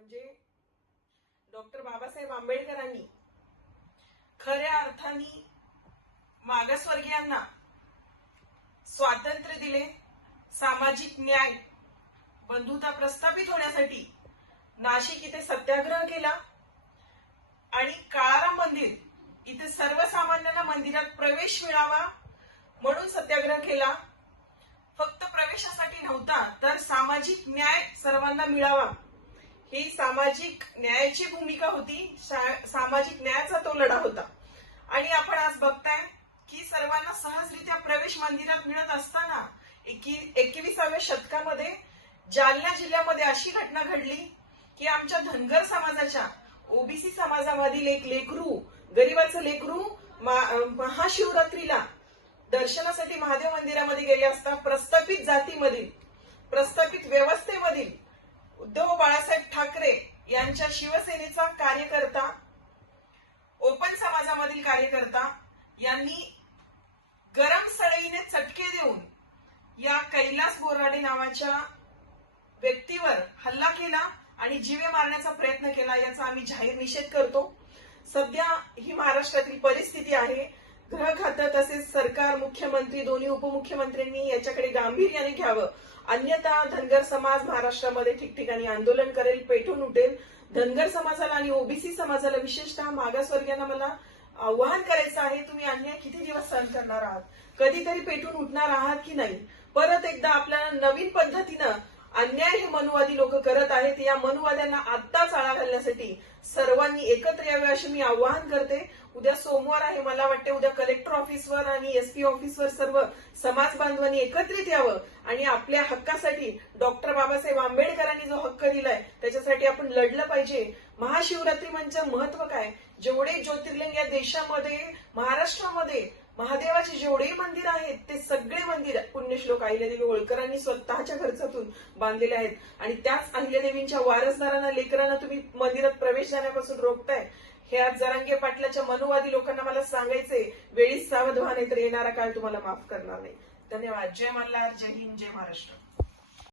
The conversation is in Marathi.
म्हणजे डॉक्टर बाबासाहेब आंबेडकरांनी खऱ्या अर्थाने मागासवर्गीयांना स्वातंत्र्य दिले सामाजिक न्याय बंधुता प्रस्थापित होण्यासाठी नाशिक इथे सत्याग्रह केला आणि काळाराम मंदिर इथे सर्वसामान्यांना मंदिरात प्रवेश मिळावा म्हणून सत्याग्रह केला. फक्त प्रवेशासाठी नव्हता तर सामाजिक न्याय सर्वांना मिळावा. ही सामाजिक न्यायाची भूमिका होती. सामाजिक न्यायाचा तो लढा होता. आणि आपण आज बघताय की सर्वांना सहजरित्या प्रवेश मंदिरात मिळत असताना एकविसाव्या शतकामध्ये जालना जिल्ह्यामध्ये अशी घटना घडली की आमच्या धनगर समाजाच्या ओबीसी समाजामधील एक लेकरू गरीबाचं लेकरू महाशिवरात्रीला दर्शनासाठी महादेव मंदिरामध्ये गेले असता प्रस्थापित जातीमधील प्रस्थापित व्यवस्थेमधील समाजामधील कार्यकर्ता यांनी गरम सळईने चटके देऊन या कैलास बोराडे नावाच्या व्यक्तीवर हल्ला केला आणि जीवे मारण्याचा प्रयत्न केला याचा आम्ही जाहीर निषेध करतो. सध्या ही महाराष्ट्रातील परिस्थिती आहे. गृह खातं तसेच सरकार मुख्यमंत्री दोन्ही उपमुख्यमंत्र्यांनी याच्याकडे गांभीर्याने घ्यावं. अन्यथा धनगर समाज महाराष्ट्रामध्ये ठिकठिकाणी आंदोलन करेल पेटून उठेल. धनगर समाजाला आणि ओबीसी समाजाला विशेषतः मागासवर्गीयांना मला आव्हान करायचं आहे तुम्ही अन्याय किती दिवस सहन करणार आहात? कधीतरी पेटून उठणार आहात की नाही? परत एकदा आपल्याला नवीन पद्धतीनं अन्याय हे मनुवादी लोक करत आहेत या मनुवाद्यांना आत्ताच आळा घालण्यासाठी सर्वांनी एकत्र यावे असे मी आवाहन करते. उद्या सोमवार आहे मला वाटते उद्या कलेक्टर ऑफिसवर आणि एसपी ऑफिसवर सर्व समाज बांधवांनी एकत्रित यावं आणि आपल्या हक्कासाठी डॉक्टर बाबासाहेब आंबेडकरांनी जो हक्क दिलाय त्याच्यासाठी आपण लढलं पाहिजे. महाशिवरात्री म्हणजे महत्त्व काय? जेवढे ज्योतिर्लिंग या देशामध्ये महाराष्ट्रामध्ये महादेवाचे जेवढे मंदिर आहेत ते सगळे मंदिर पुण्यश्लोक अहिल्यादेवी होळकरांनी स्वतःच्या खर्चातून बांधलेले आहेत. आणि त्याच अहिल्यादेवींच्या वारसदारांना लेकरांना तुम्ही मंदिरात प्रवेश जाण्यापासून रोखताय. हे आज जरांगे पाटलाच्या मनुवादी लोकांना मला सांगायचे वेळीच सावध व्हा तर येणारा काळ तुम्हाला माफ करणार नाही. धन्यवाद. जय मल्हार जय हिंद जय महाराष्ट्र.